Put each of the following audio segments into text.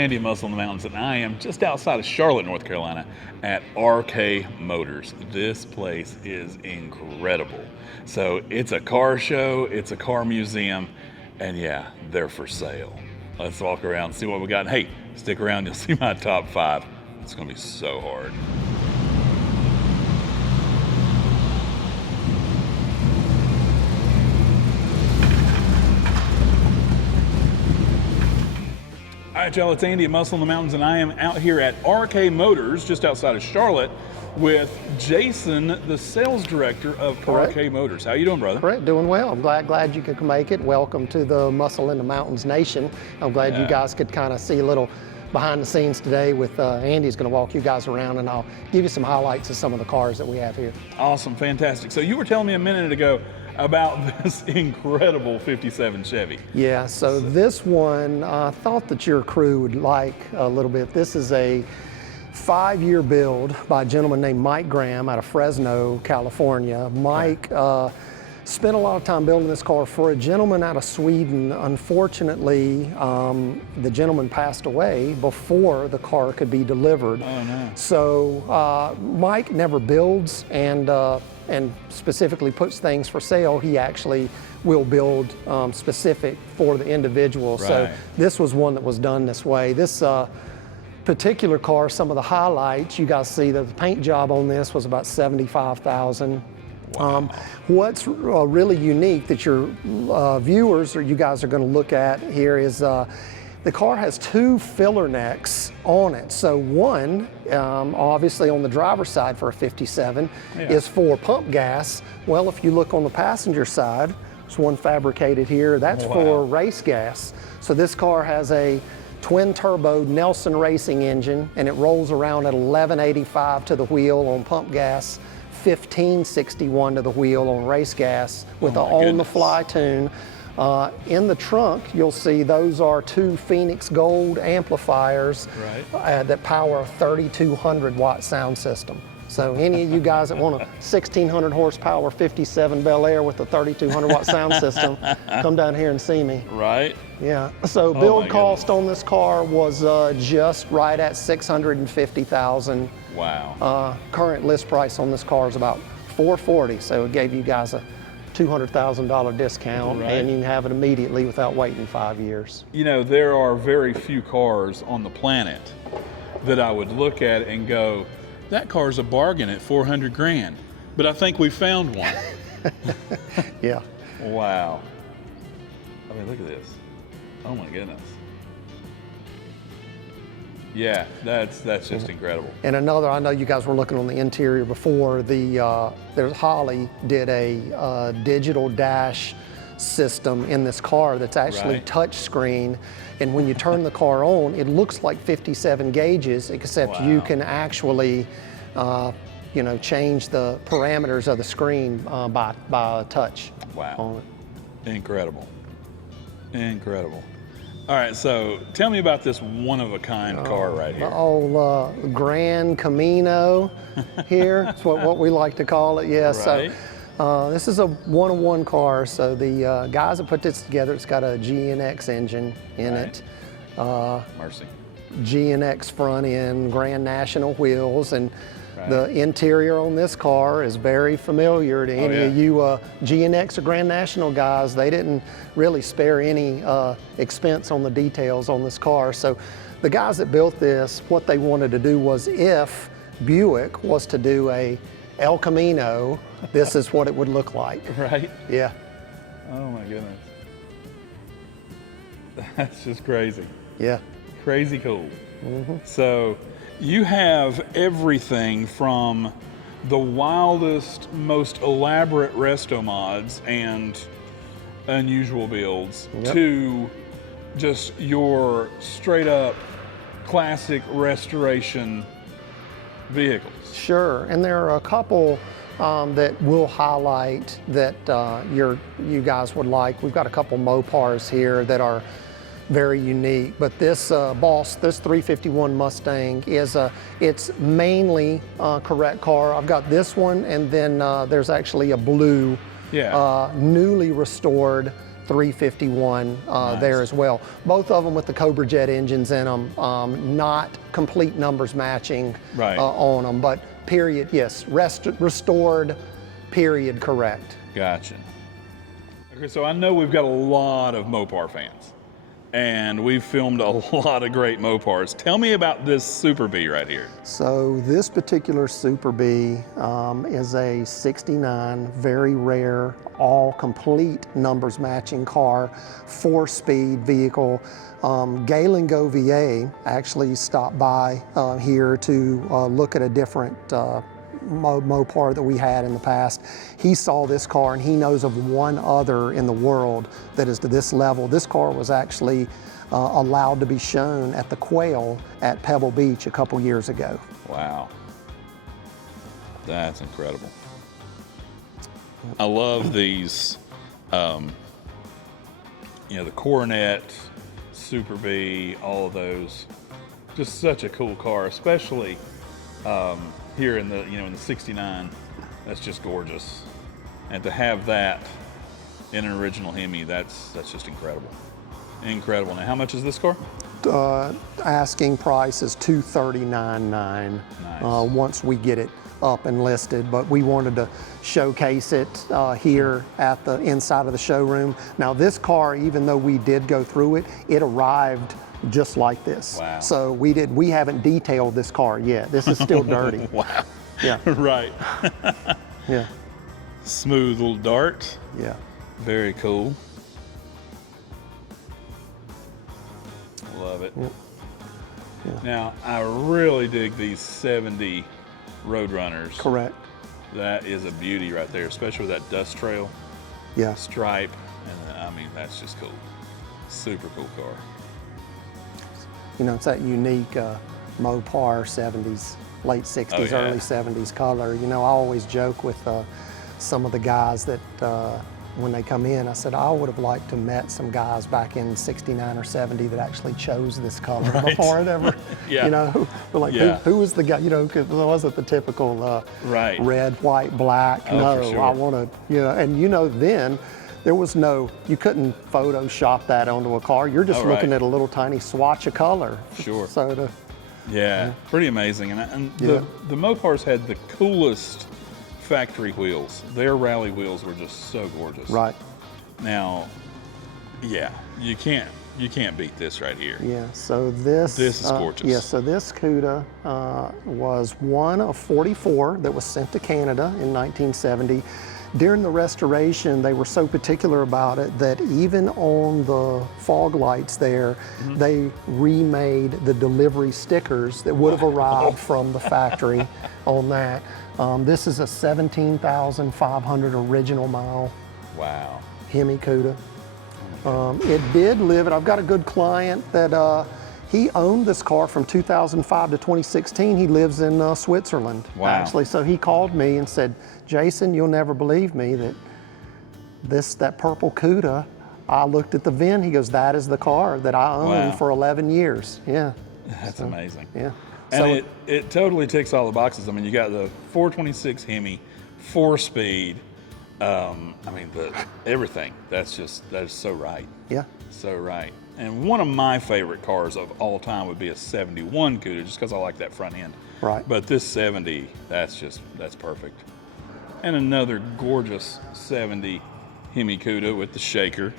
Andy of Muscle in the Mountains, and I am just outside of Charlotte, North Carolina at RK Motors. This place is incredible. So it's a car show, it's a car museum, and yeah, they're for sale. Let's walk around and see what we got. And hey, stick around, you'll see my top 5. It's gonna be so hard. All right, y'all, it's Andy at Muscle in the Mountains, and I am out here at RK Motors, just outside of Charlotte, with Jason, the sales director of RK Motors. How you doing, brother? Correct, doing well. I'm glad you could make it. Welcome to the Muscle in the Mountains Nation. I'm glad you guys could kind of see a little behind the scenes today with Andy's going to walk you guys around, and I'll give you some highlights of some of the cars that we have here. Awesome, fantastic. So you were telling me a minute ago about this incredible 57 Chevy. Yeah, so this one I thought that your crew would like a little bit. This is a 5-year build by a gentleman named Mike Graham out of Fresno, California. Mike spent a lot of time building this car for a gentleman out of Sweden. Unfortunately, the gentleman passed away before the car could be delivered. Oh, no. So Mike never builds and specifically puts things for sale. He actually will build specific for the individual. Right. So this was one that was done this way. This particular car, some of the highlights, you guys see that the paint job on this was about $75,000. Wow. What's really unique that your viewers or you guys are going to look at here is the car has 2 filler necks on it. So one, obviously on the driver's side for a 57, is for pump gas. Well, if you look on the passenger side, there's one fabricated here, that's for race gas. So this car has a twin turbo Nelson Racing engine, and it rolls around at 1185 to the wheel on pump gas, 1561 to the wheel on race gas with the on-the-fly tune. In the trunk, you'll see those are 2 Phoenix Gold amplifiers that power a 3,200 watt sound system. So any of you guys that want a 1,600 horsepower 57 Bel Air with a 3,200 watt sound system, come down here and see me. Right. Yeah. So build cost on this car was just right at $650,000. Wow. Current list price on this car is about $440,000, so it gave you guys a $200,000 discount, and you can have it immediately without waiting 5 years. You know, there are very few cars on the planet that I would look at and go, that car's a bargain at 400 grand, but I think we found one. Yeah. Wow. I mean, look at this. Oh my goodness. Yeah, that's just incredible. And another, I know you guys were looking on the interior before, there's Holly did a digital dash system in this car that's actually touch screen, and when you turn the car on, it looks like 57 gauges, except you can actually change the parameters of the screen by touch. Wow. On it. Incredible. Incredible. All right, so tell me about this one-of-a-kind car right here. The old Grand Camino here. That's what we like to call it. Yeah. Right. So this is a one-of-one car. So the guys that put this together, it's got a GNX engine in it. Mercy. GNX front end, Grand National wheels, and the interior on this car is very familiar to any of you GNX or Grand National guys. They didn't really spare any expense on the details on this car. So the guys that built this, what they wanted to do was, if Buick was to do a El Camino, this is what it would look like. Right? Yeah. Oh my goodness. That's just crazy. Yeah. Crazy cool. So you have everything from the wildest, most elaborate resto mods and unusual builds to just your straight up classic restoration vehicles. Sure, and there are a couple that we'll highlight that you guys would like. We've got a couple Mopars here that are very unique, but this Boss, this 351 Mustang it's mainly a correct car. I've got this one, and then there's actually a blue, newly restored 351 there as well. Both of them with the Cobra Jet engines in them, not complete numbers matching on them, but period, yes, restored, period, correct. Gotcha. Okay, so I know we've got a lot of Mopar fans, and we've filmed a lot of great Mopars. Tell me about this Super Bee right here. So this particular Super Bee is a 69, very rare, all complete numbers matching car, 4-speed vehicle. Galen Govier actually stopped by here to look at a different Mopar that we had in the past. He saw this car and he knows of one other in the world that is to this level. This car was actually allowed to be shown at the Quail at Pebble Beach a couple years ago. Wow. That's incredible. I love these, the Coronet, Super Bee, all of those. Just such a cool car, especially here in the in the 69. That's just gorgeous, and to have that in an original Hemi, that's just incredible. Incredible. Now, how much is this car? Asking price is $239,900. Nice. Once we get it up and listed, but we wanted to showcase it here at the inside of the showroom. Now, this car, even though we did go through it, it arrived just like this. Wow. So we haven't detailed this car yet. This is still dirty. Wow. Yeah. Right. Yeah. Smooth little dart. Yeah. Very cool. Love it. Yeah. Yeah. Now, I really dig these 70 Roadrunners. Correct. That is a beauty right there, especially with that dust trail Yeah. stripe. And I mean, that's just cool. Super cool car. It's that unique Mopar 70s, late 60s, early 70s color. I always joke with some of the guys that when they come in, I said, I would have liked to met some guys back in 69 or 70 that actually chose this color before it ever, we're like, who was the guy, because it wasn't the typical red, white, black. For sure. I want to, and then there was you couldn't Photoshop that onto a car. You're just looking at a little tiny swatch of color. Sure. So pretty amazing. And the Mopars had the coolest factory wheels. Their rally wheels were just so gorgeous. Right. Now, you can't beat this right here. Yeah. So this is gorgeous. Yeah. So this CUDA was one of 44 that was sent to Canada in 1970. During the restoration, they were so particular about it that even on the fog lights there, they remade the delivery stickers that would have arrived from the factory on that. This is a 17,500 original mile Hemi CUDA. It did live, and I've got a good client that he owned this car from 2005 to 2016. He lives in Switzerland, actually. So he called me and said, Jason, you'll never believe me that purple CUDA, I looked at the VIN, he goes, that is the car that I owned for 11 years. Yeah. That's amazing. Yeah. And it totally ticks all the boxes. I mean, you got the 426 Hemi, 4-speed. Everything. That is so right. Yeah. So right. And one of my favorite cars of all time would be a 71 CUDA, just because I like that front end. Right. But this 70, that's perfect. And another gorgeous 70 Hemi CUDA with the shaker.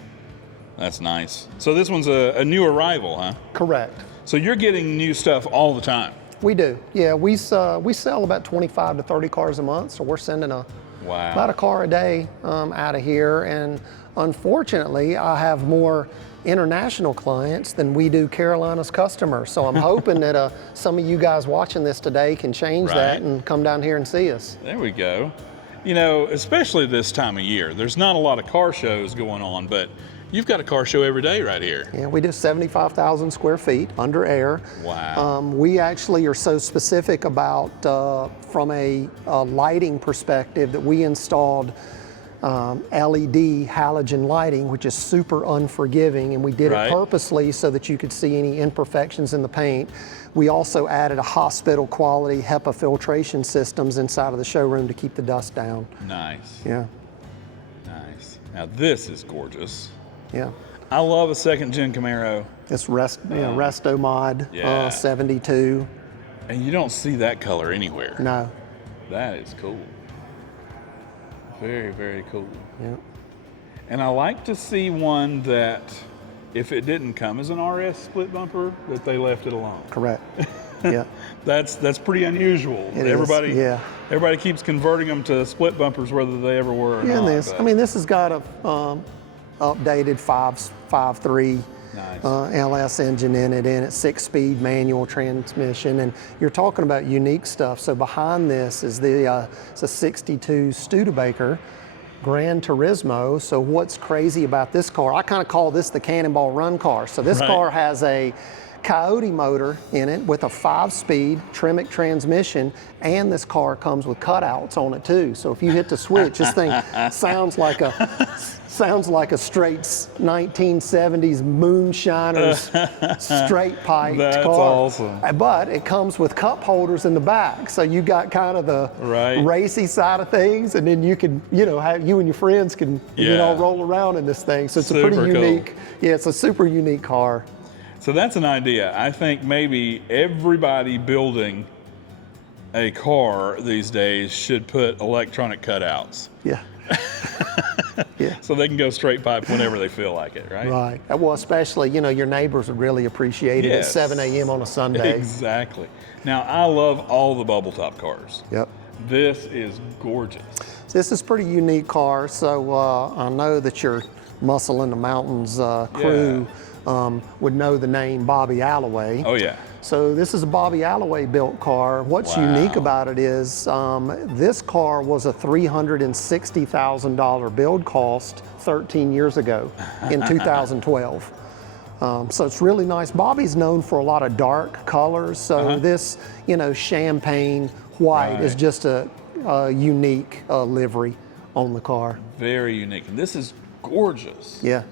That's nice. So this one's a new arrival, huh? Correct. So you're getting new stuff all the time. We do. Yeah, we sell about 25 to 30 cars a month, so we're sending about a car a day out of here. And unfortunately, I have more international clients than we do Carolina's customers. So I'm hoping that some of you guys watching this today can change that and come down here and see us. There we go. Especially this time of year, there's not a lot of car shows going on, but you've got a car show every day right here. Yeah, we do 75,000 square feet under air. Wow. We actually are so specific about, from a lighting perspective, that we installed LED halogen lighting, which is super unforgiving, and we did it purposely so that you could see any imperfections in the paint. We also added a hospital quality HEPA filtration systems inside of the showroom to keep the dust down. Nice. Yeah. Nice. Now this is gorgeous. Yeah. I love a second gen Camaro. It's resto mod, Yeah. 72. And you don't see that color anywhere. No. That is cool. Very, very cool. Yeah. And I like to see one that, if it didn't come as an RS split bumper, that they left it alone. Correct. Yeah. That's pretty unusual. It is, everybody yeah. Everybody keeps converting them to split bumpers, whether they ever were or Yeah, not. this has got a updated 5.3 Nice. LS engine in it, and it's 6-speed manual transmission. And you're talking about unique stuff. So behind this is it's a 62 Studebaker Gran Turismo. So what's crazy about this car? I kind of call this the Cannonball Run car. So this Right. car has a Coyote motor in it with a 5-speed Tremec transmission, and this car comes with cutouts on it too. So if you hit the switch, this thing sounds like a straight 1970s moonshiners straight pipe car. That's awesome. But it comes with cup holders in the back, so you got kind of the Right. racy side of things, and then you can, have you and your friends can, Yeah. roll around in this thing. So it's a Super pretty cool. unique. Yeah, it's a super unique car. So that's an idea. I think maybe everybody building a car these days should put electronic cutouts. Yeah. Yeah. So they can go straight pipe whenever they feel like it, right? Right. Well, especially, your neighbors would really appreciate it at Yes. 7 a.m. on a Sunday. Exactly. Now, I love all the bubble top cars. Yep. This is gorgeous. This is a pretty unique car. So I know that your Muscle in the Mountains crew would know the name Bobby Alloway. Oh, yeah. So this is a Bobby Alloway built car. What's Wow. unique about it is this car was a $360,000 build cost 13 years ago in 2012. So it's really nice. Bobby's known for a lot of dark colors. So this, champagne white is Right. just a unique livery on the car. Very unique. And this is gorgeous. Yeah.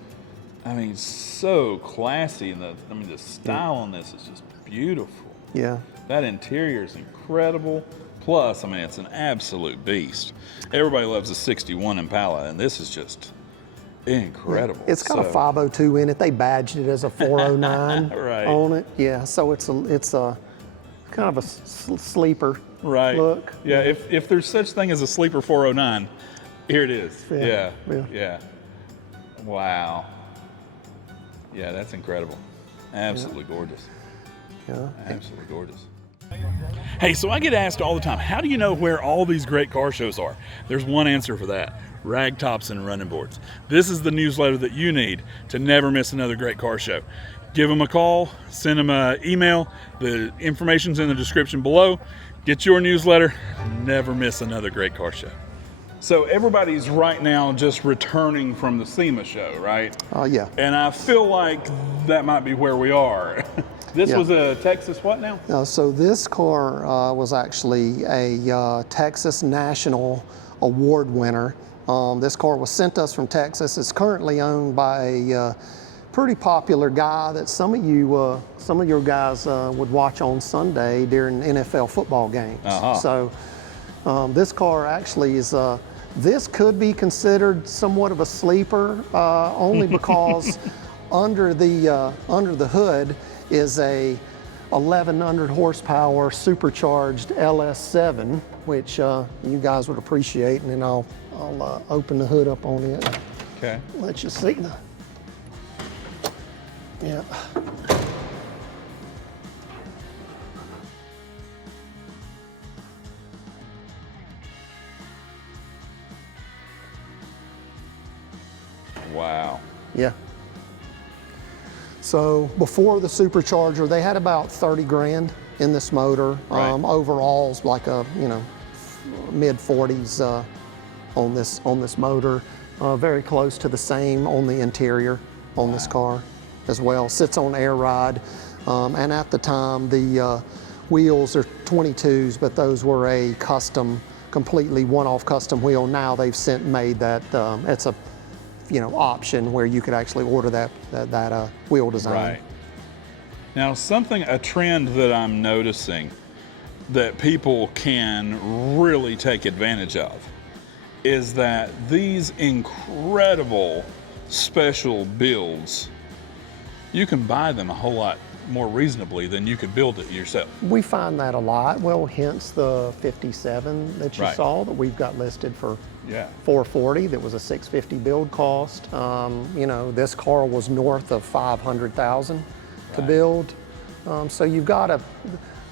I mean, so classy. And the style on this is just beautiful. Yeah. That interior is incredible. Plus, it's an absolute beast. Everybody loves a 61 Impala, and this is just incredible. It's got a 502 in it. They badged it as a 409 Right. on it. Yeah, so it's a kind of a sleeper Right. look. Yeah, if there's such thing as a sleeper 409, here it is. Yeah, Yeah. Wow. Yeah, that's incredible. Absolutely gorgeous. Yeah. Absolutely gorgeous. Hey, so I get asked all the time, how do you know where all these great car shows are? There's one answer for that: Ragtops and Running Boards. This is the newsletter that you need to never miss another great car show. Give them a call, send them an email. The information's in the description below. Get your newsletter, never miss another great car show. So everybody's right now just returning from the SEMA show, right? Yeah. And I feel like that might be where we are. This Yeah. was a Texas what now? So this car was actually a Texas National Award winner. This car was sent us from Texas. It's currently owned by a pretty popular guy that some of your guys would watch on Sunday during NFL football games. So this car actually is. This could be considered somewhat of a sleeper, only because under the hood is a 1100 horsepower supercharged LS7, which you guys would appreciate, and then I'll open the hood up on it. Okay. Let you see the. Yeah. Wow. Yeah. So before the supercharger, they had about 30 grand in this motor. Right. Overall, it's like a mid 40s on this motor. Very close to the same on the interior on this car as well. Sits on air ride, and at the time the wheels are 22s, but those were a custom, completely one-off custom wheel. Now they've made that it's a option where you could actually order that wheel design. Right. Now, a trend that I'm noticing that people can really take advantage of is that these incredible special builds, you can buy them a whole lot more reasonably than you could build it yourself. We find that a lot. Well, hence the 57 that you Right. saw that we've got listed for Yeah. 440. That was a 650 build cost. You know, this car was north of 500,000 to Right. build. So you've got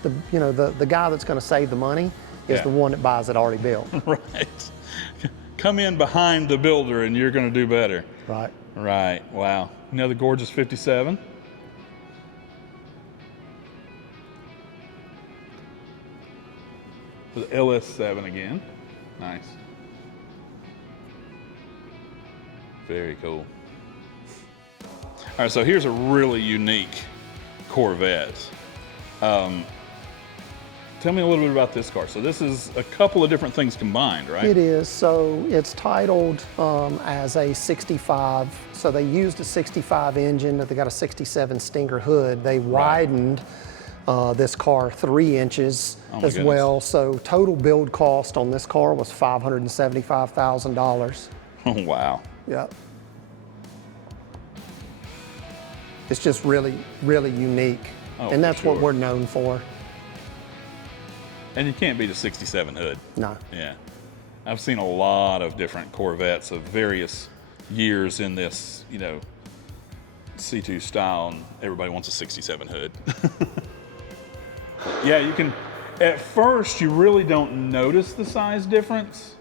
the guy that's going to save the money is Yeah. the one that buys it already built. Right. Come in behind the builder and you're going to do better. Right. Right. Wow. Another gorgeous 57. The LS7 again. Nice. Very cool. All right, so here's a really unique Corvette. Tell me a little bit about this car. So this is a couple of different things combined, right? It is. So it's titled as a 65. So they used a 65 engine. They got a 67 Stinger hood. They widened this car 3 inches Oh my as goodness. well. So total build cost on this car was $575,000. Oh, wow. Yep. It's just really, really unique. Oh, and that's for what sure. we're known for. And you can't beat a 67 hood. No. Yeah. I've seen a lot of different Corvettes of various years in this, you know, C2 style, and everybody wants a 67 hood. Yeah, you can, at first, you really don't notice the size difference,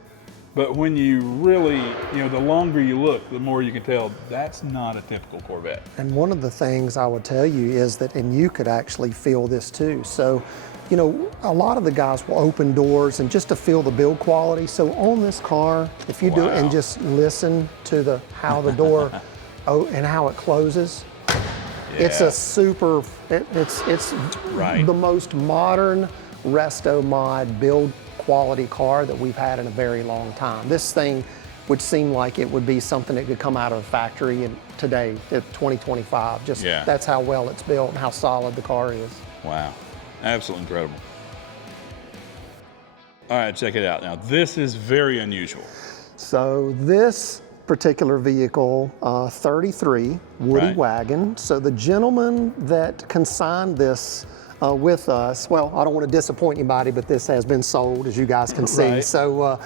but when you really, you know, the longer you look, the more you can tell that's not a typical Corvette. And one of the things I would tell you is that, and you could actually feel this too. So, you know, a lot of the guys will open doors and just to feel the build quality. So on this car, if you do it and Wow. just listen to how the door and how it closes, it's Yeah. a super, it's Right. the most modern resto mod build quality car that we've had in a very long time. This thing would seem like it would be something that could come out of a factory in today, at 2025. Just Yeah. that's how well it's built and how solid the car is. Wow. Absolutely incredible. All right, check it out. Now, this is very unusual. So this particular vehicle, 33 Woody Right. wagon. So the gentleman that consigned this with us, well, I don't want to disappoint anybody, but this has been sold, as you guys can see. Right. So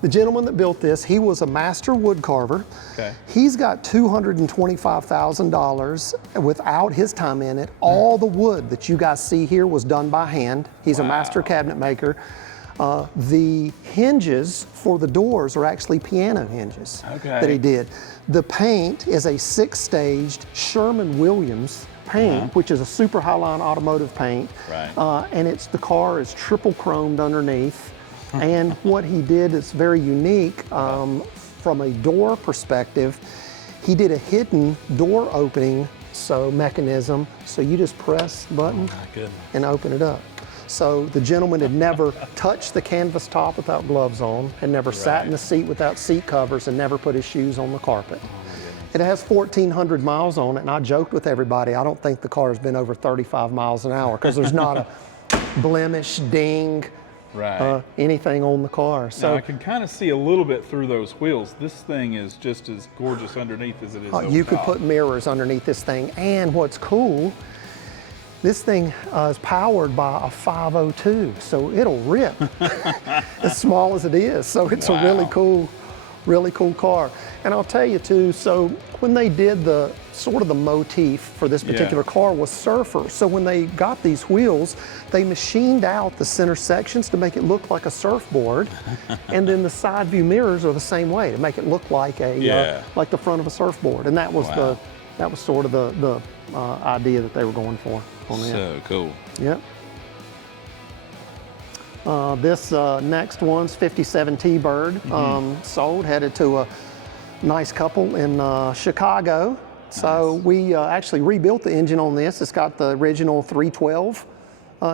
the gentleman that built this, he was a master wood carver. Okay. He's got $225,000 without his time in it. All the wood that you guys see here was done by hand. He's a master cabinet maker. The hinges for the doors are actually piano hinges that he did. The paint is a 6-staged Sherman-Williams paint, which is a super highline automotive paint. Right. And the car is triple chromed underneath. And what he did is very unique from a door perspective. He did a hidden door opening mechanism. So you just press the button My goodness. and open it up. So the gentleman had never touched the canvas top without gloves on, had never sat in the seat without seat covers, and never put his shoes on the carpet. It has 1,400 miles on it, and I joked with everybody, I don't think the car has been over 35 miles an hour because there's not a blemish, ding, Right. anything on the car. Now, So I can kind of see a little bit through those wheels. This thing is just as gorgeous underneath as it is over you could top. put mirrors underneath this thing. And what's cool, this thing is powered by a 502, so it'll rip as small as it is. So it's a really cool car. And I'll tell you too, so when they did the sort of the motif for this particular car was surfer. So when they got these wheels, they machined out the center sections to make it look like a surfboard. And then the side view mirrors are the same way to make it look like like the front of a surfboard. And that was that was sort of the idea that they were going for on that. So cool. Yep. This next one's 57 T-Bird, sold, headed to a nice couple in Chicago. So we actually rebuilt the engine on this. It's got the original 312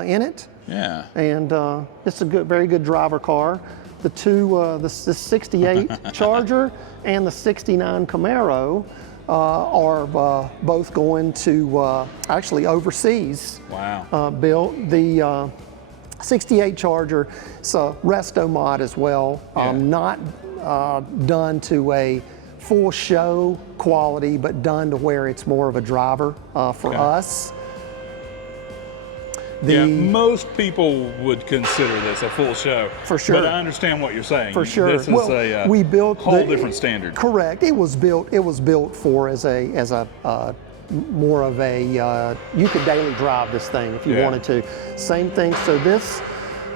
in it. Yeah. And it's a very good driver car. The 68 Charger and the 69 Camaro are both going to actually overseas. Wow. Built. The 68 Charger, it's a resto mod as well, not done to a full show quality, but done to where it's more of a driver for us. Yeah, most people would consider this a full show. For sure. But I understand what you're saying. For sure. This is we built whole different standard. Correct. It was built for as a more of a you could daily drive this thing if you wanted to. Same thing. So this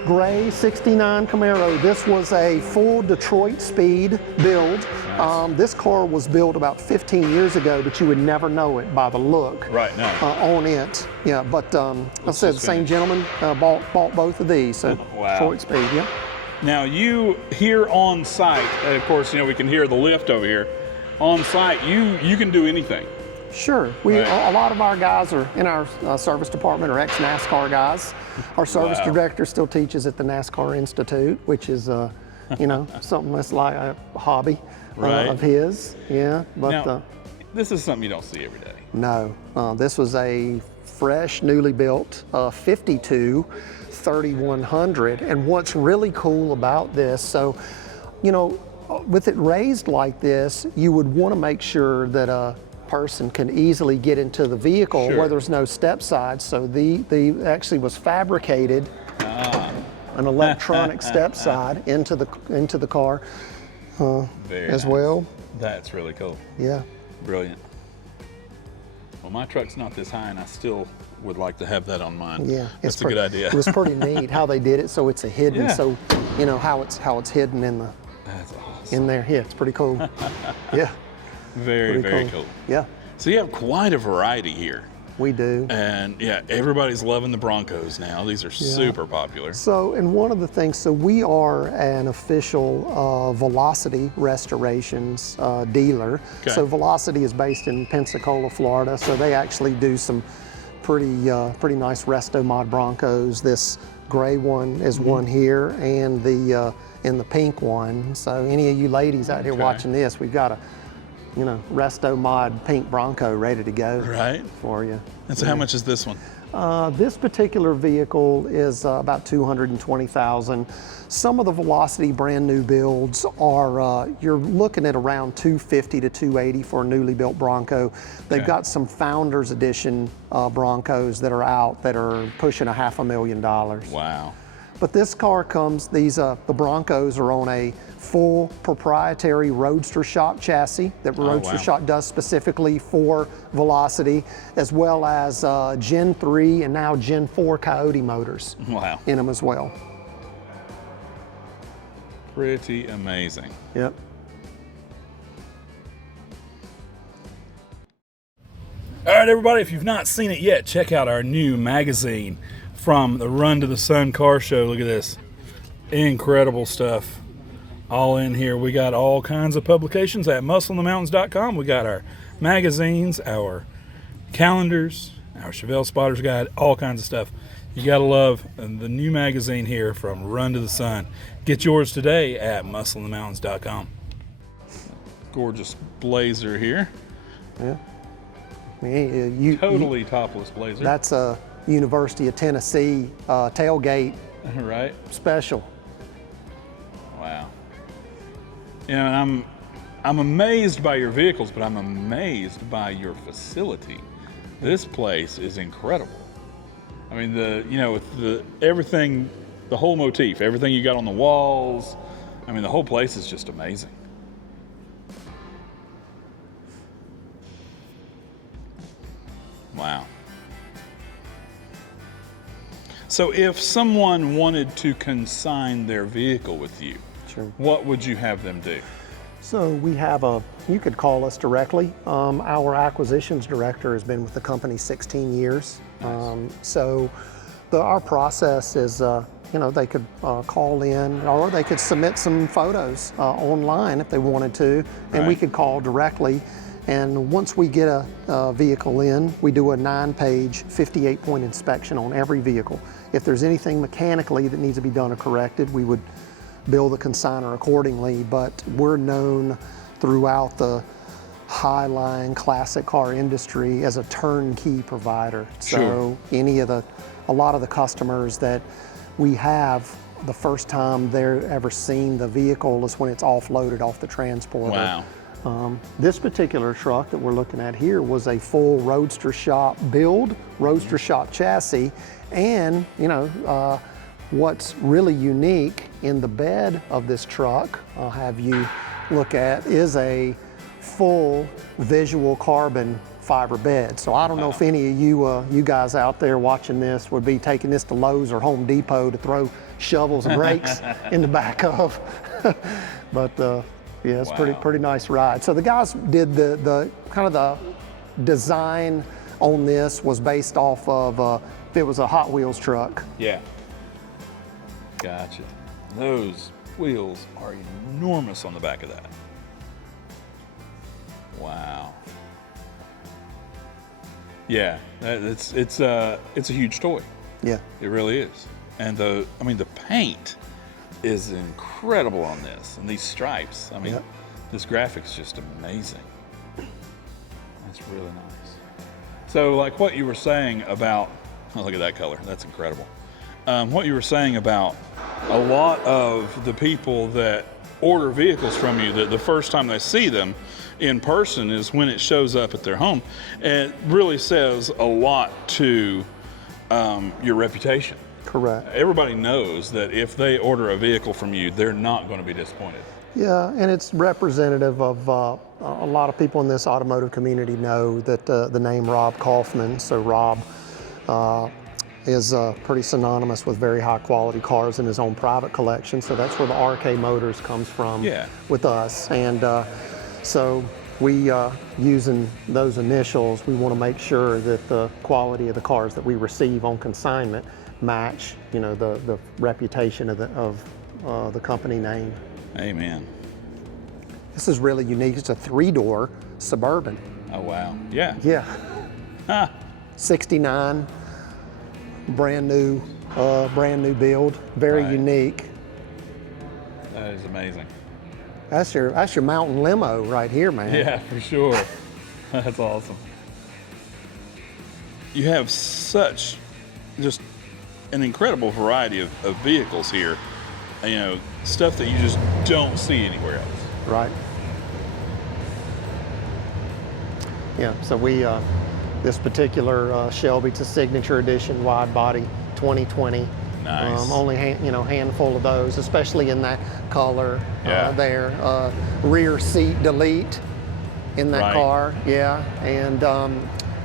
gray 69 Camaro, this was a full Detroit speed build. Nice. This car was built about 15 years ago, but you would never know it by the look on it. Yeah, but I said the same gentleman bought both of these. So Detroit speed, yeah. Now you here on site, of course, we can hear the lift over here. On site, you can do anything. Sure. A lot of our guys are in our service department are ex-NASCAR guys. Our service director still teaches at the NASCAR Institute, which is, something that's like a hobby of his. Yeah. But now, this is something you don't see every day. No. This was a fresh, newly built 52 3100. And what's really cool about this, so, with it raised like this, you would want to make sure that a person can easily get into the vehicle where there's no step sides. So the actually was fabricated an electronic step side into the car as well. That's really cool. Yeah. Brilliant. Well, my truck's not this high, and I still would like to have that on mine. Yeah, that's a good idea. It was pretty neat how they did it, so it's a hidden. So how it's hidden in the that's awesome. in there. Yeah, it's pretty cool. Yeah. Very cool. Yeah. So you have quite a variety here. We do. And everybody's loving the Broncos now. These are super popular. So, and one of the things, so we are an official Velocity Restorations dealer. Okay. So Velocity is based in Pensacola, Florida. So they actually do some pretty nice resto mod Broncos. This gray one is one here, and the pink one. So any of you ladies out here watching this, we've got a resto mod pink Bronco ready to go for you. And so how much is this one? This particular vehicle is about $220,000. Some of the Velocity brand new builds are, you're looking at around $250 to $280 for a newly built Bronco. They've got some Founders Edition Broncos that are out that are pushing $500,000. Wow. But this car comes, the Broncos are on a full proprietary Roadster Shop chassis that Roadster Shop does specifically for Velocity, as well as Gen 3 and now Gen 4 Coyote motors in them as well. Pretty amazing. Yep. All right, everybody, if you've not seen it yet, check out our new magazine from the Run to the Sun car show. Look at this. Incredible stuff all in here. We got all kinds of publications at muscleinthemountains.com. We got our magazines, our calendars, our Chevelle Spotter's Guide, all kinds of stuff. You got to love the new magazine here from Run to the Sun. Get yours today at muscleinthemountains.com. Gorgeous blazer here. Yeah. Totally topless blazer. That's a University of Tennessee tailgate special. Wow. And I'm amazed by your vehicles, but I'm amazed by your facility. This place is incredible. I mean, with everything, the whole motif, everything you got on the walls. I mean, the whole place is just amazing. Wow. So if someone wanted to consign their vehicle with you, what would you have them do? So we have you could call us directly. Our acquisitions director has been with the company 16 years. Nice. So our process is, they could call in, or they could submit some photos online if they wanted to, and we could call directly. And once we get a vehicle in, we do a 9-page, 58-point inspection on every vehicle. If there's anything mechanically that needs to be done or corrected, we would bill the consignor accordingly. But we're known throughout the high-line classic car industry as a turnkey provider. So a lot of the customers that we have, the first time they're ever seen the vehicle is when it's offloaded off the transporter. Wow. This particular truck that we're looking at here was a full roadster shop build, roadster shop chassis, and what's really unique in the bed of this truck, I'll have you look at, is a full visual carbon fiber bed. So I don't know if any of you guys out there watching this would be taking this to Lowe's or Home Depot to throw shovels and rakes in the back of. But yeah, it's pretty nice ride. So the guys did the kind of the design on this was based off of if it was a Hot Wheels truck. Yeah. Gotcha. Those wheels are enormous on the back of that. Wow. Yeah, it's a huge toy. Yeah. It really is. And the paint is incredible on this, and these stripes. I mean, this graphic's just amazing. That's really nice. So, like what you were saying about, oh, look at that color. That's incredible. What you were saying about a lot of the people that order vehicles from you, that the first time they see them in person is when it shows up at their home. And it really says a lot to your reputation. Correct. Everybody knows that if they order a vehicle from you, they're not going to be disappointed. Yeah, and it's representative of a lot of people in this automotive community know that the name Rob Kaufman. So Rob is pretty synonymous with very high quality cars in his own private collection. So that's where the RK Motors comes from with us. And so we, using those initials, we want to make sure that the quality of the cars that we receive on consignment match, the reputation of the company name. Amen. This is really unique. It's a 3-door Suburban. Oh wow. Yeah. Yeah. Huh. 69, brand new build. Very unique. That is amazing. That's your mountain limo right here, man. Yeah, for sure. That's awesome. You have such just an incredible variety of vehicles here. Stuff that you just don't see anywhere else. Right. Yeah, so we, this particular Shelby, it's a signature edition wide body 2020. Nice. Only handful of those, especially in that color there. Rear seat delete in that car. Yeah, and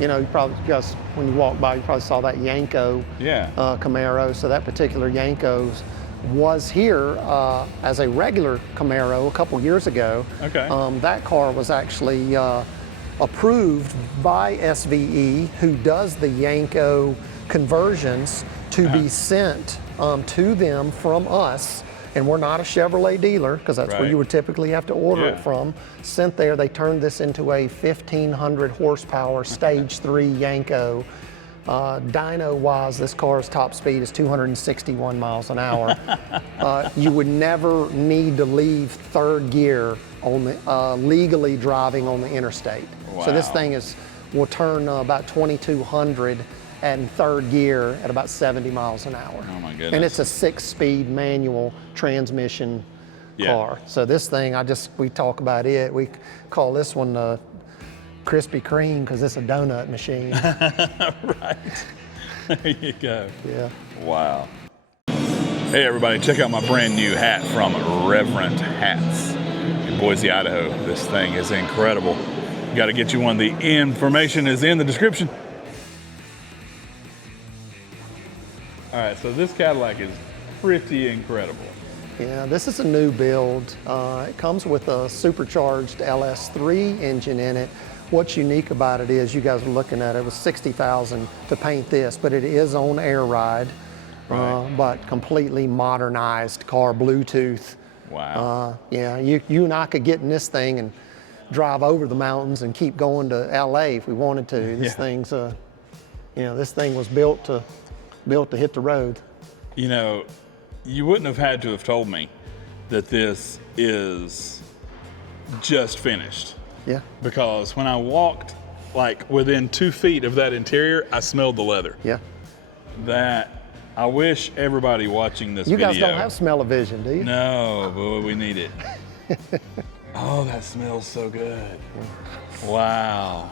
you probably just when you walk by, you probably saw that Yanko Camaro. So that particular Yanko was here as a regular Camaro a couple years ago. Okay. That car was actually approved by SVE, who does the Yanko conversions, to be sent to them from us. And we're not a Chevrolet dealer, because that's where you would typically have to order it from. Sent there, they turned this into a 1,500 horsepower stage 3 Yanko. Dyno-wise, this car's top speed is 261 miles an hour. You would never need to leave third gear on the, legally driving on the interstate. Wow. So this thing will turn about 2,200 in third gear at about 70 miles an hour. Oh my goodness. And it's a 6-speed manual transmission car. So this thing, we talk about it. We call this one Krispy Kreme because it's a donut machine. Right. There you go. Yeah. Wow. Hey everybody, check out my brand new hat from Reverend Hats in Boise, Idaho. This thing is incredible. Got to get you one. The information is in the description. All right, so this Cadillac is pretty incredible. Yeah, this is a new build. It comes with a supercharged LS3 engine in it. What's unique about it is, you guys are looking at it, it was $60,000 to paint this, but it is on air ride, but completely modernized car, Bluetooth. Wow. Yeah, you and I could get in this thing and drive over the mountains and keep going to LA if we wanted to. This thing's, this thing was built to hit the road. You wouldn't have had to have told me that this is just finished. Yeah. Because when I walked like within 2 feet of that interior, I smelled the leather. Yeah. That, I wish everybody watching this video. video. You guys don't have smell-o-vision, do you? No, but we need it. Oh, that smells so good. Wow.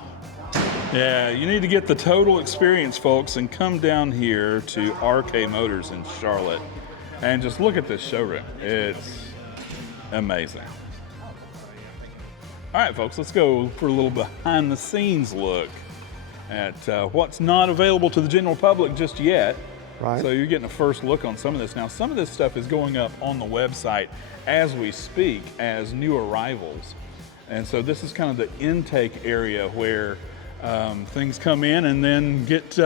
Yeah, you need to get the total experience, folks, and come down here to RK Motors in Charlotte and just look at this showroom. It's amazing. All right, folks, let's go for a little behind the scenes look at what's not available to the general public just yet. Right. So you're getting a first look on some of this. Now, some of this stuff is going up on the website as we speak as new arrivals. And so this is kind of the intake area where things come in and then get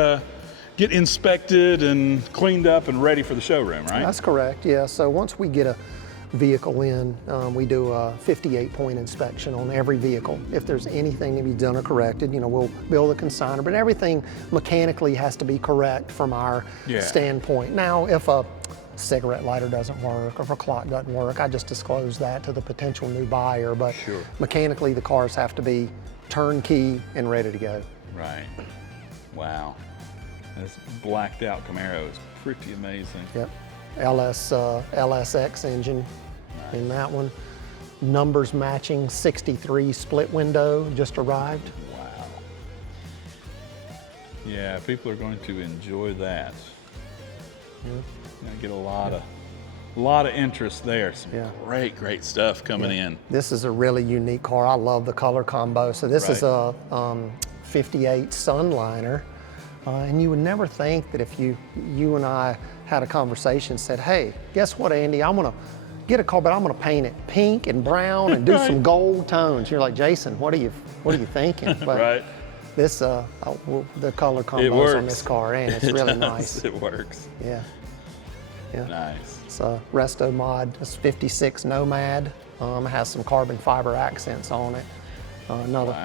inspected and cleaned up and ready for the showroom, right? That's correct, yeah. So once we get a vehicle in, we do a 58-point inspection on every vehicle. If there's anything to be done or corrected, we'll build a consignor, but everything mechanically has to be correct from our standpoint. Now, if a cigarette lighter doesn't work, or if a clock doesn't work, I just disclose that to the potential new buyer, but mechanically the cars have to be turnkey and ready to go. Right. Wow. This blacked out Camaro is pretty amazing. Yep. LSX engine in that one. Numbers matching, 63 split window just arrived. Wow. Yeah, people are going to enjoy that. You're gonna get a lot of interest there. Some great stuff coming in. This is a really unique car. I love the color combo. So this is a 58 Sunliner. And you would never think that if you and I had a conversation, said, hey, guess what, Andy, I'm gonna get a car, but I'm gonna paint it pink and brown and do some gold tones. You're like, Jason, what are you thinking? But this, the color combos on this car, and it's really nice. It works. Yeah. Nice. It's a resto mod. It's 56 Nomad. It has some carbon fiber accents on it. Another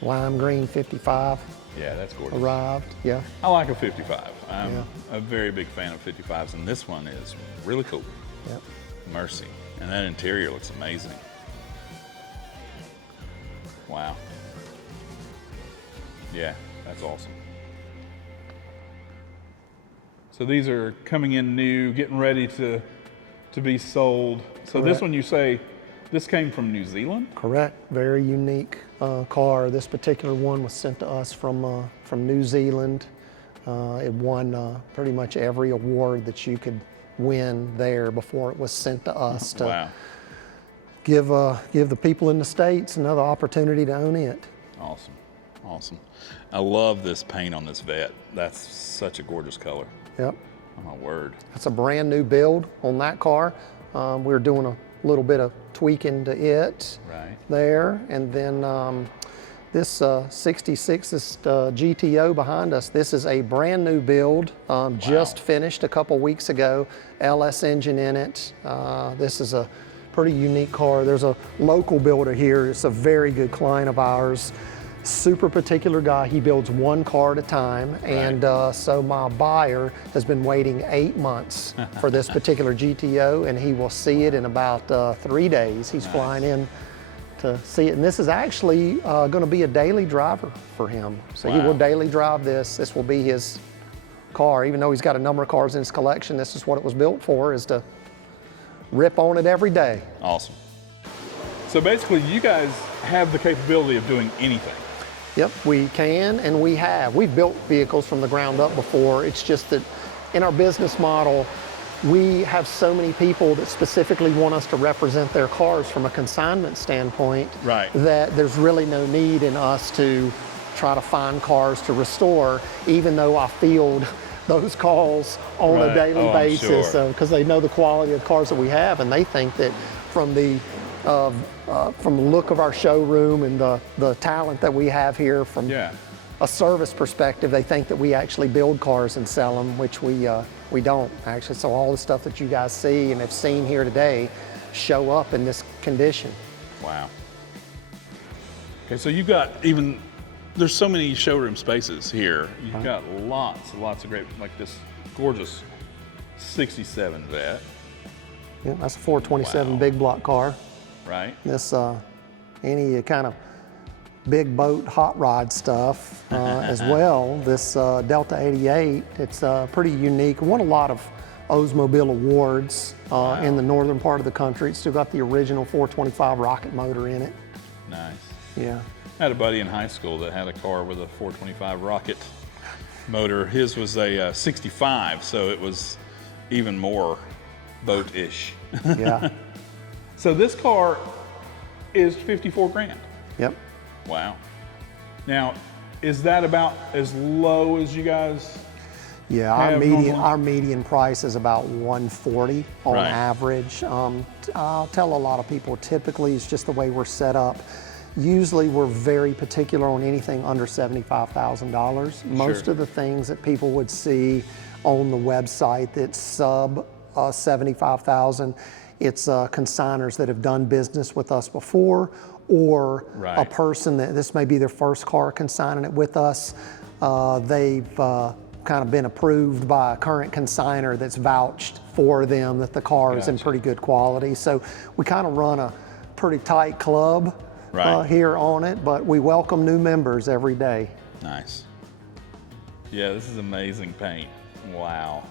lime green 55. Yeah, that's gorgeous. Arrived, yeah. I like a 55. I'm a very big fan of 55s, and this one is really cool. Yep. Mercy. And that interior looks amazing. Wow. Yeah, that's awesome. So these are coming in new, getting ready to be sold. So this one, you say, this came from New Zealand? Correct. Very unique car. This particular one was sent to us from New Zealand. It won pretty much every award that you could win there before it was sent to us to give the people in the States another opportunity to own it. Awesome. Awesome. I love this paint on this Vette. That's such a gorgeous color. Yep. Oh my word. It's a brand new build on that car. We're doing a little bit of tweaking to it there. And then this 66, this GTO behind us, this is a brand new build, just finished a couple weeks ago, LS engine in it. This is a pretty unique car. There's a local builder here. It's a very good client of ours. Super particular guy. He builds one car at a time, and so my buyer has been waiting 8 months for this particular GTO, and he will see it in about 3 days. He's flying in to see it, and this is actually going to be a daily driver for him. So he will daily drive this. This will be his car, even though he's got a number of cars in his collection. This is what it was built for, is to rip on it every day. Awesome. So basically, you guys have the capability of doing anything. Yep, we can and we have. We've built vehicles from the ground up before. It's just that in our business model, we have so many people that specifically want us to represent their cars from a consignment standpoint that there's really no need in us to try to find cars to restore, even though I field those calls on a daily basis because they know the quality of the cars that we have, and they think that from the look of our showroom and the talent that we have here from a service perspective, they think that we actually build cars and sell them, which we don't actually. So all the stuff that you guys see and have seen here today show up in this condition. Wow. Okay, so you've got there's so many showroom spaces here. You've got lots of great, like this gorgeous 67 Vette. Yeah, that's a 427 big block car. Right. This, any kind of big boat hot rod stuff as well. This Delta 88, it's pretty unique. It won a lot of Oldsmobile Awards in the northern part of the country. It's still got the original 425 rocket motor in it. Nice. Yeah. I had a buddy in high school that had a car with a 425 rocket motor. His was a 65, so it was even more boat-ish. Yeah. So this car is 54 grand. Yep. Wow. Now, is that about as low as you guys? Yeah, our median price is about 140 on Right. average. I'll tell a lot of people, typically it's just the way we're set up. Usually we're very particular on anything under $75,000. Most Sure. of the things that people would see on the website that's sub 75,000, it's consigners that have done business with us before, or a Right. person that this may be their first car consigning it with us. They've kind of been approved by a current consigner that's vouched for them that the car is in Gotcha. pretty good quality. So we kind of run a pretty tight club Right. here on it, but we welcome new members every day. Nice. Yeah, this is amazing paint. Wow.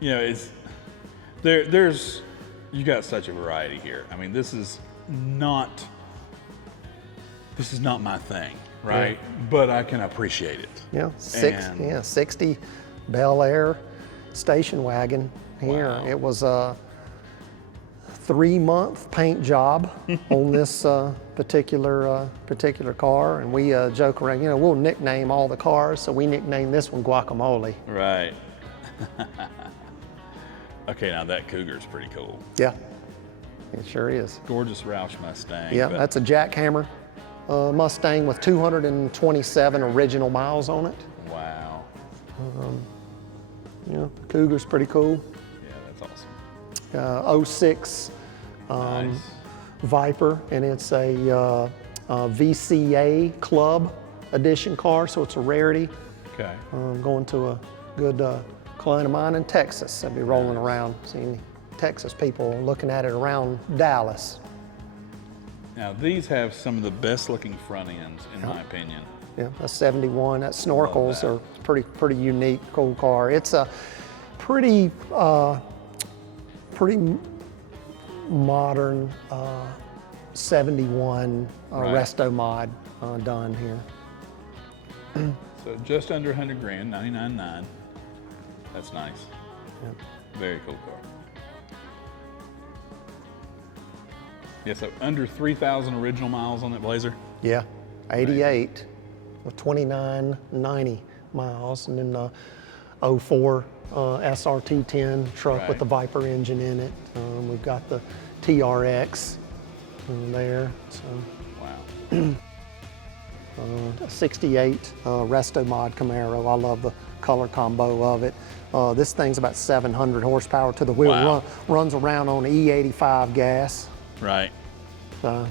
You know, it's there's you got such a variety here. I mean, this is not my thing, right? But I can appreciate it. Yeah, And- 60 Bel Air station wagon here. Wow. It was a 3-month paint job on this particular car, and we joke around. You know, we'll nickname all the cars, so we nicknamed this one Guacamole. Right. Okay, now that Cougar's pretty cool. Yeah, it sure is. Gorgeous Roush Mustang. Yeah, but- that's a jackhammer Mustang with 227 original miles on it. Wow. Yeah, Cougar's pretty cool. Yeah, that's awesome. 06 Nice. Viper, and it's a VCA Club edition car, so it's a rarity. Okay. Going to a good client of mine in Texas. I'll be rolling around, seeing Texas people looking at it around Dallas. Now these have some of the best looking front ends, in my opinion. Yeah, a 71. That snorkels that. are pretty unique, cool car. It's a pretty modern 71 Right. resto mod done here. So just under 100 grand, 99.9. That's nice. Yep. Very cool car. Yeah, so under 3,000 original miles on that Blazer. Yeah, 88 with 2990 miles, and then the 04 SRT10 truck Right. with the Viper engine in it. We've got the TRX there. So Wow. a 68 resto mod Camaro. I love the color combo of it. This thing's about 700 horsepower to the wheel. Wow. Runs around on E85 gas. Right. So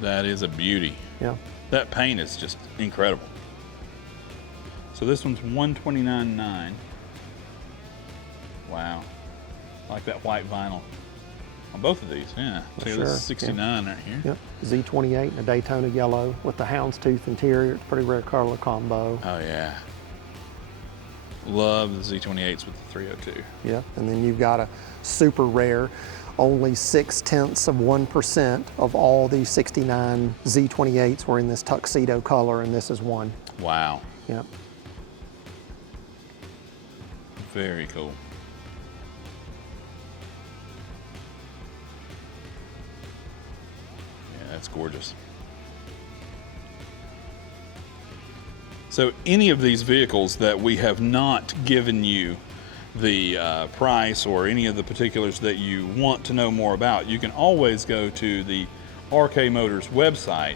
That is a beauty. yeah, That paint is just incredible. So this one's 129.9. Wow. I like that white vinyl on both of these. Yeah. See, Sure, this yeah. is 69 right here. yep. Z28 in a Daytona yellow with the houndstooth interior. It's a pretty rare color combo. Oh yeah. Love the Z28s with the 302. Yeah, and then you've got a super rare, only 0.6% of all these 69 Z28s were in this tuxedo color, and this is one. Wow. Yep. Very cool. Yeah, that's gorgeous. So any of these vehicles that we have not given you the price or any of the particulars that you want to know more about, you can always go to the RK Motors website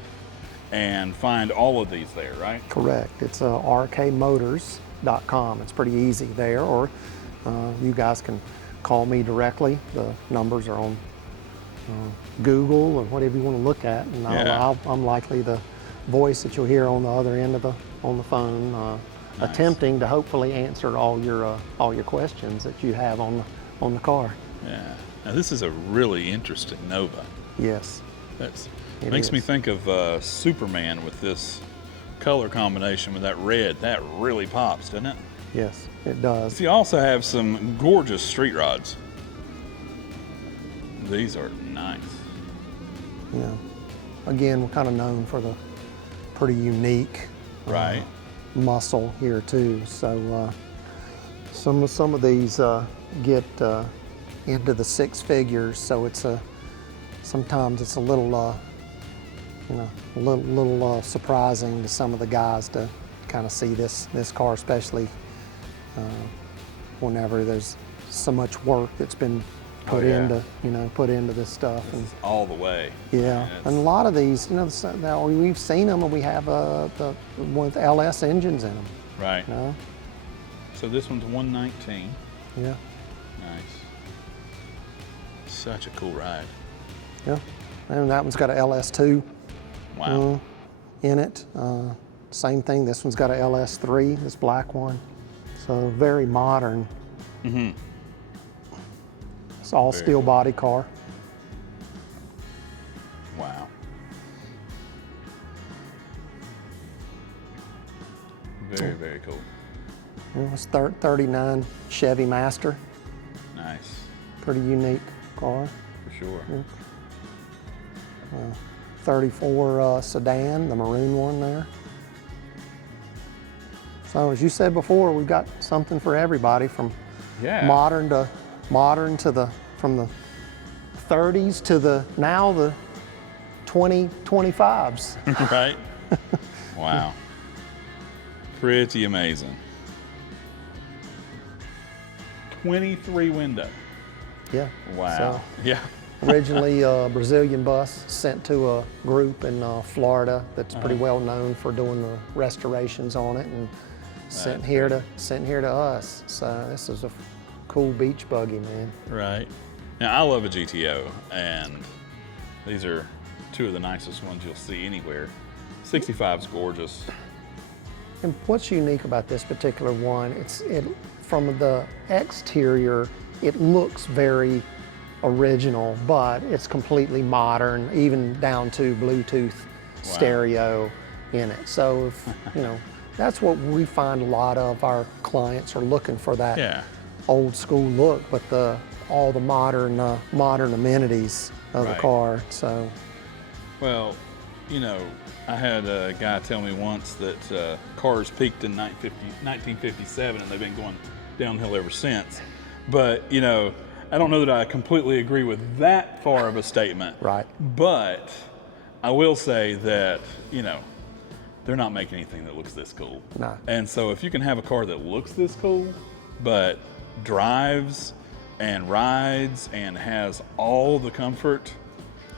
and find all of these there, right? Correct. It's rkmotors.com. It's pretty easy there, or you guys can call me directly. The numbers are on Google or whatever you want to look at, and Yeah. I'm likely the voice that you'll hear on the other end of the phone, Nice. attempting to hopefully answer all your questions that you have on the car. Yeah. Now this is a really interesting Nova. Yes. That's It makes me is. think of Superman with this color combination with that red. That really pops, doesn't it? Yes. It does. So you also have some gorgeous street rods. These are nice. Yeah. Again, we're kind of known for the pretty unique Right. muscle here too. So some of these get into the six figures. So it's sometimes it's a little a little surprising to some of the guys to kind of see this car, especially whenever there's so much work that's been put into this stuff. This is all the way. Yeah, and a lot of these, now we've seen them, and we have the one with LS engines in them. Right. You know? So this one's 119. Yeah. Nice. Such a cool ride. Yeah, and that one's got a LS2 Wow. in it. Same thing. This one's got a LS3. This black one. So very modern. Mm-hmm. It's all Very steel cool. body car. Wow. Very, very cool. It's 39 Chevy Master. Nice. Pretty unique car. For sure. 34 sedan, the maroon one there. So as you said before, we've got something for everybody, from Yeah. modern to from the 30s to the 2025s. Right? Wow. Pretty amazing. 23 window. Yeah. Wow. So Yeah. originally a Brazilian bus sent to a group in Florida that's pretty well known for doing the restorations on it, and sent here to us. So this is a cool beach buggy, man. Right. Now, I love a GTO, and these are two of the nicest ones you'll see anywhere. 65's gorgeous. And what's unique about this particular one, from the exterior, it looks very original, but it's completely modern, even down to Bluetooth stereo in it. So, if, that's what we find a lot of our clients are looking for, that old school look, but all the modern amenities of the car. So, well, I had a guy tell me once that cars peaked in 1957, and they've been going downhill ever since. But, I don't know that I completely agree with that far of a statement. Right. But I will say that, they're not making anything that looks this cool. No. And so if you can have a car that looks this cool, but drives and rides and has all the comfort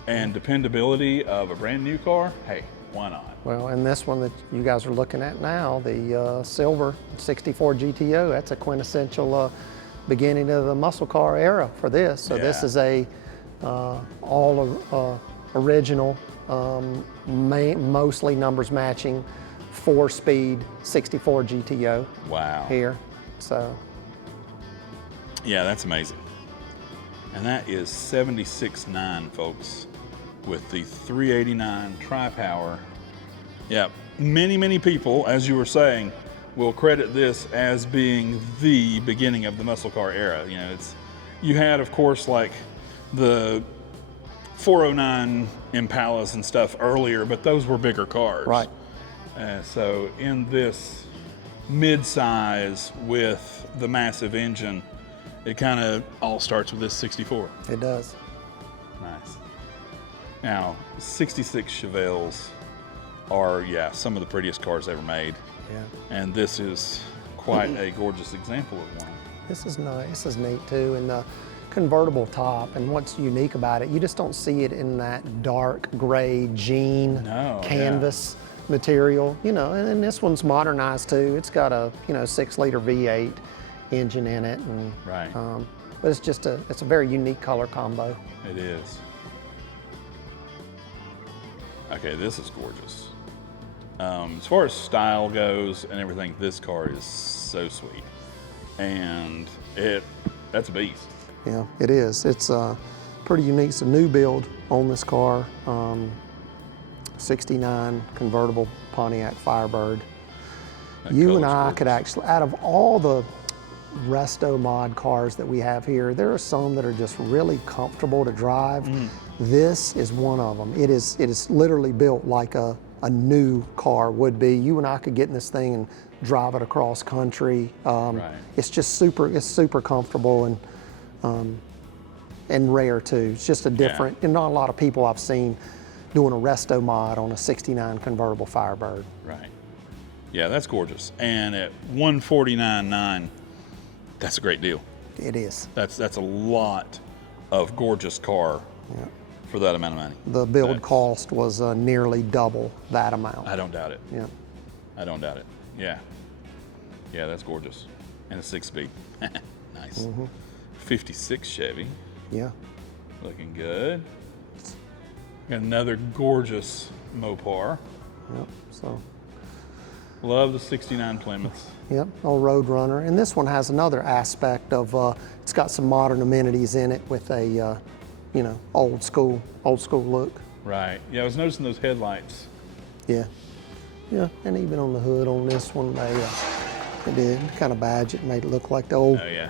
and dependability of a brand new car, hey, why not? well, and this one that you guys are looking at now, the silver 64 GTO, that's a quintessential beginning of the muscle car era for this. So this is a all original, mostly numbers matching, 4-speed 64 GTO. Wow. Here. So Yeah, that's amazing. And that is 76.9, folks, with the 389 tri-power. Yeah, many people, as you were saying, will credit this as being the beginning of the muscle car era. You had, of course, like the 409 Impalas and stuff earlier, but those were bigger cars. right. So in this mid-size with the massive engine, it kind of all starts with this 64. It does. Nice. Now, 66 Chevelles are, some of the prettiest cars ever made. Yeah. And this is quite a gorgeous example of one. This is nice. This is neat too. And the convertible top, and what's unique about it, you just don't see it in that dark gray jean canvas material, and this one's modernized too. It's got a 6-liter V8 engine in it, and but it's just it's a very unique color combo. It is. Okay, this is gorgeous. As far as style goes and everything, this car is so sweet, and that's a beast. Yeah, it is. It's pretty unique. It's a new build on this car. 69 convertible Pontiac Firebird. That You and color's I gorgeous. could actually, out of all the resto mod cars that we have here, there are some that are just really comfortable to drive. This is one of them. It is literally built like a new car would be. You and I could get in this thing and drive it across country. Right. It's just super comfortable and rare too. It's just a different, and not a lot of people I've seen doing a resto mod on a 69 convertible Firebird. Right. Yeah, that's gorgeous. And at $149,900, that's a great deal. It is. That's a lot of gorgeous car for that amount of money. The build cost was nearly double that amount. I don't doubt it. Yeah. I don't doubt it. Yeah. Yeah, that's gorgeous. And a 6-speed. Nice. 56 Chevy. Yeah. Looking good. Another gorgeous Mopar. Yep. So. Love the 69 Plymouths. Yep. Old Roadrunner, and this one has another aspect of. It's got some modern amenities in it with a, you know, old school look. Right. Yeah, I was noticing those headlights. Yeah. Yeah. And even on the hood on this one, they did kind of badge it, made it look like the old Oh yeah.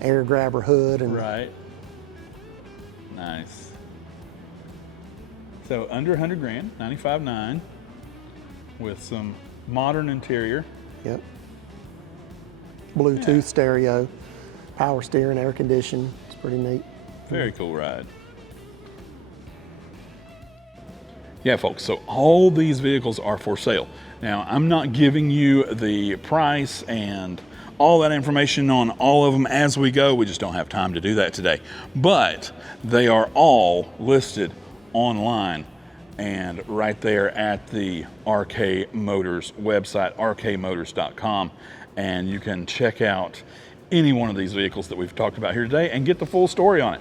air grabber hood and. Right. Nice. So under 100 grand, 95.9, with some modern interior. Yep. Bluetooth stereo, power steering, air conditioning. It's pretty neat. Very cool ride. Yeah, folks, so all these vehicles are for sale. Now, I'm not giving you the price and all that information on all of them as we go. We just don't have time to do that today. But they are all listed online and right there at the RK Motors website, rkmotors.com. And you can check out any one of these vehicles that we've talked about here today and get the full story on it.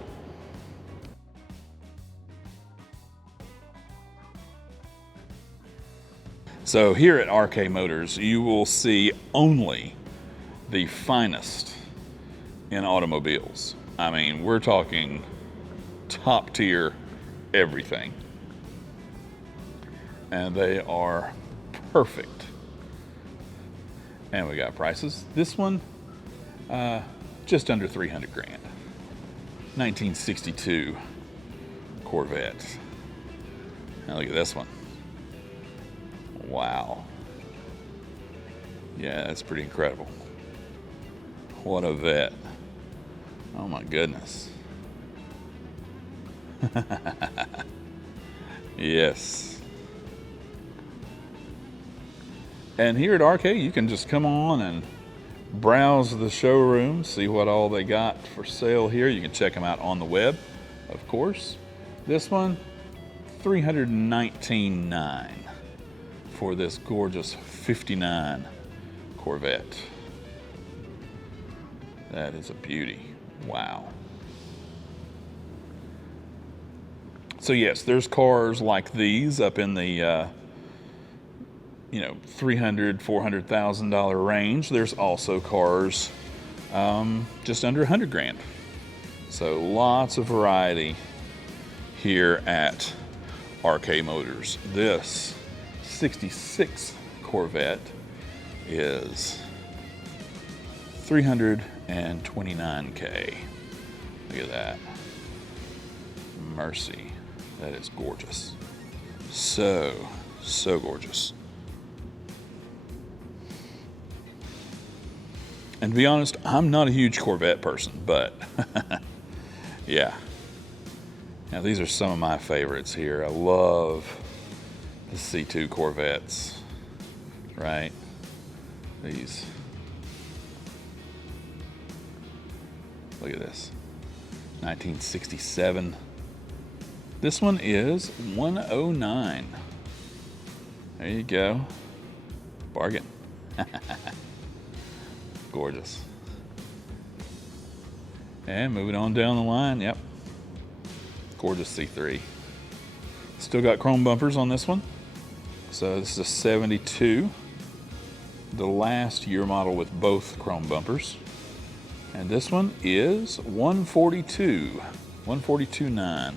So here at RK Motors, you will see only the finest in automobiles. I mean, we're talking top tier everything. And they are perfect. And we got prices. This one, just under 300 grand. 1962 Corvette. Now look at this one. Wow. Yeah, that's pretty incredible. What a vet. Oh my goodness. Yes. And here at RK, you can just come on and browse the showroom, see what all they got for sale here. You can check them out on the web, of course. This one, $319,900 for this gorgeous 59 Corvette. That is a beauty. Wow. So yes, there's cars like these up in the $300,000, $400,000 range. There's also cars just under 100 grand. So lots of variety here at RK Motors. This 66 Corvette is $329K. Look at that. Mercy. That is gorgeous. So gorgeous. And to be honest, I'm not a huge Corvette person, but yeah. Now these are some of my favorites here. I love the C2 Corvettes, right? These. Look at this. 1967. This one is 109. There you go. Bargain. Gorgeous. And moving on down the line, yep. Gorgeous C3. Still got chrome bumpers on this one. So this is a 72. The last year model with both chrome bumpers. And this one is 142. 142.9.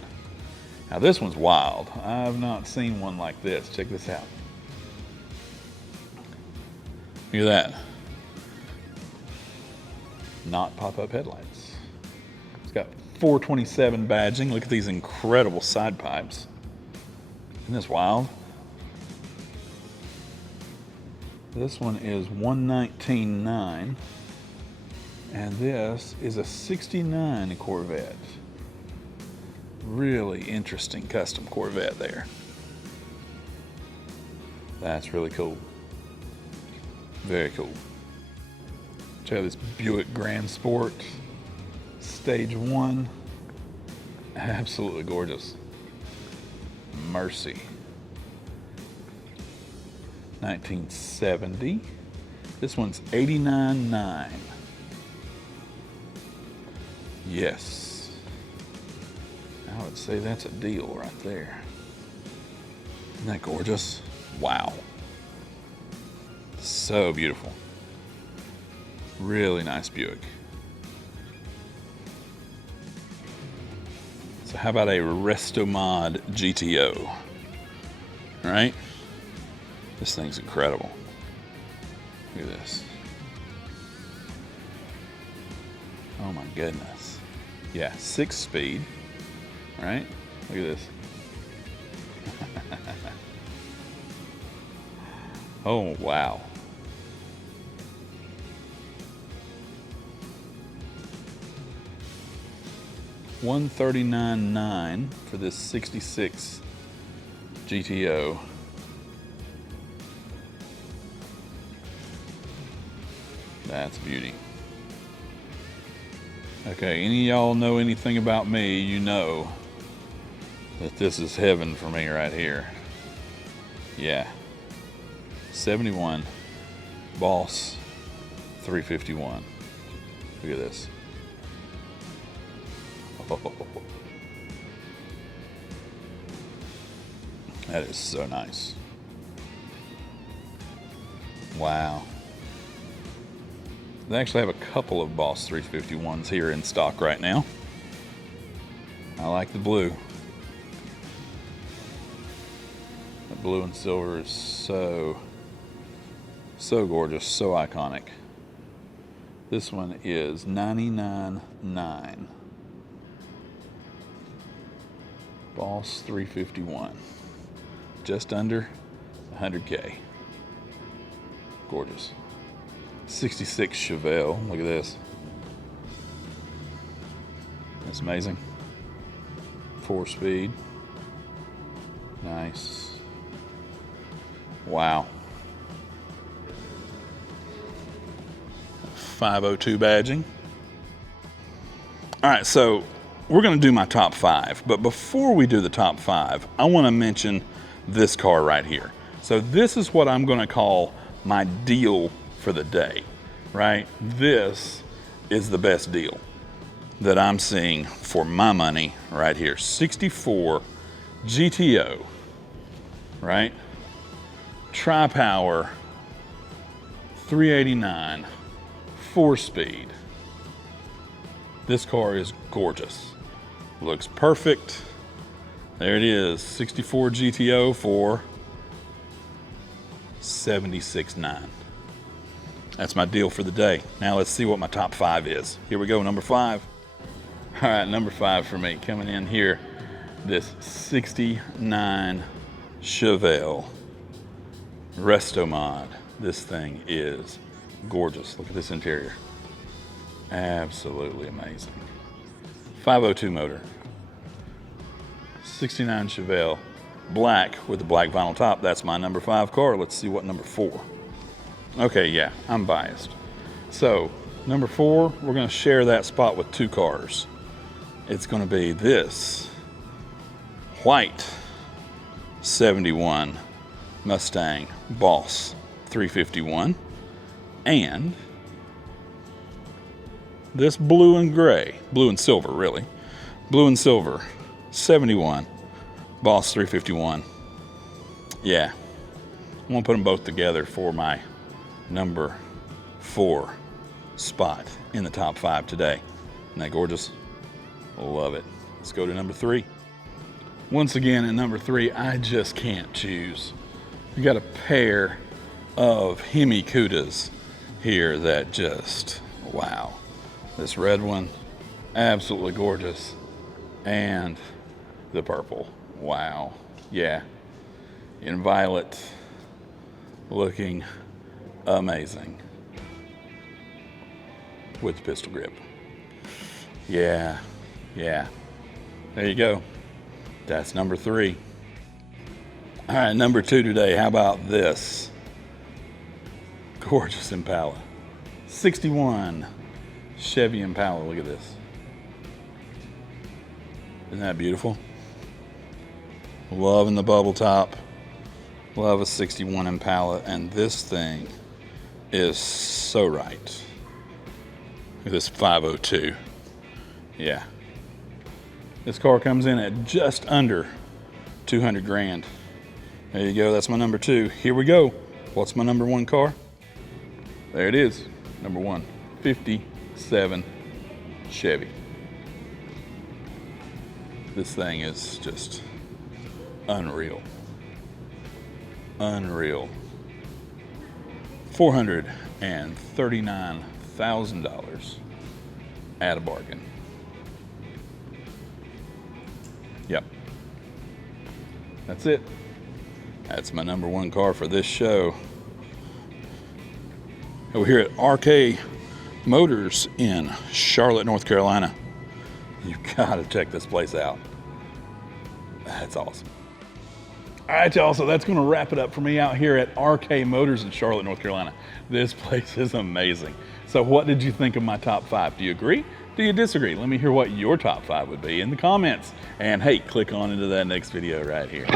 Now this one's wild. I've not seen one like this. Check this out. Look at that. not pop-up headlights. It's got 427 badging. Look at these incredible side pipes. Isn't this wild? This one is 119.9, and this is a 69 Corvette. Really interesting custom Corvette there. That's really cool. Very cool. Check out this Buick Grand Sport Stage 1. Absolutely gorgeous. Mercy. 1970. This one's 89.9. Yes. I would say that's a deal right there. Isn't that gorgeous? Wow. So beautiful. Really nice Buick. So how about a Restomod GTO? Right? This thing's incredible. Look at this. Oh my goodness. Yeah, 6-speed. Right? Look at this. Oh, wow. $139.9 for this 66 GTO. That's beauty. Okay, any of y'all know anything about me, you know that this is heaven for me right here. Yeah. 71 Boss 351. Look at this. Oh, that is so nice. Wow. They actually have a couple of Boss 351s here in stock right now. I like the blue. The blue and silver is so gorgeous, so iconic. This one is 99.9. Boss 351. Just under 100K. Gorgeous. 66 Chevelle. Look at this. That's amazing. 4-speed. Nice. Wow. 502 badging. All right, so we're going to do my top 5, but before we do the top 5, I want to mention this car right here. So this is what I'm going to call my deal for the day, right? This is the best deal that I'm seeing for my money right here. 64 GTO, right? Tri-power, 389, 4-speed. This car is gorgeous. Looks perfect. There it is, 64 GTO for $76.9. That's my deal for the day. Now let's see what my top 5 is. Here we go, number 5. All right, number 5 for me, coming in here, this 69 Chevelle Restomod. This thing is gorgeous. Look at this interior. Absolutely amazing. 502 motor. 69 Chevelle. Black with the black vinyl top. That's my number 5 car. Let's see what number 4. Okay, yeah, I'm biased. So, number 4, we're going to share that spot with 2 cars. It's going to be this white 71 Mustang Boss 351 and this blue and gray, blue and silver really, blue and silver 71 Boss 351. Yeah, I'm going to put them both together for my number 4 spot in the top 5 today. Isn't that gorgeous? Love it. Let's go to number 3. Once again, at number 3, I just can't choose. We got a pair of Hemi Cudas here that just, wow. This red one, absolutely gorgeous. And the purple, wow. Yeah, in violet, looking amazing. With pistol grip. Yeah, yeah. There you go. That's number 3. All right, number 2 today. How about this? Gorgeous Impala. 61 Chevy Impala. Look at this. Isn't that beautiful? Loving the bubble top. Love a 61 Impala. And this thing is so right. This 502. Yeah. This car comes in at just under 200 grand. There you go. That's my number 2. Here we go. What's my number 1 car? There it is. Number 1. 57 Chevy. This thing is just unreal. Unreal. $439,000 at a bargain. Yep. That's it. That's my number 1 car for this show. We're here at RK Motors in Charlotte, North Carolina. You've got to check this place out. That's awesome. All right, y'all, so that's going to wrap it up for me out here at RK Motors in Charlotte, North Carolina. This place is amazing. So what did you think of my top 5? Do you agree? Do you disagree? Let me hear what your top 5 would be in the comments. And hey, click on into that next video right here.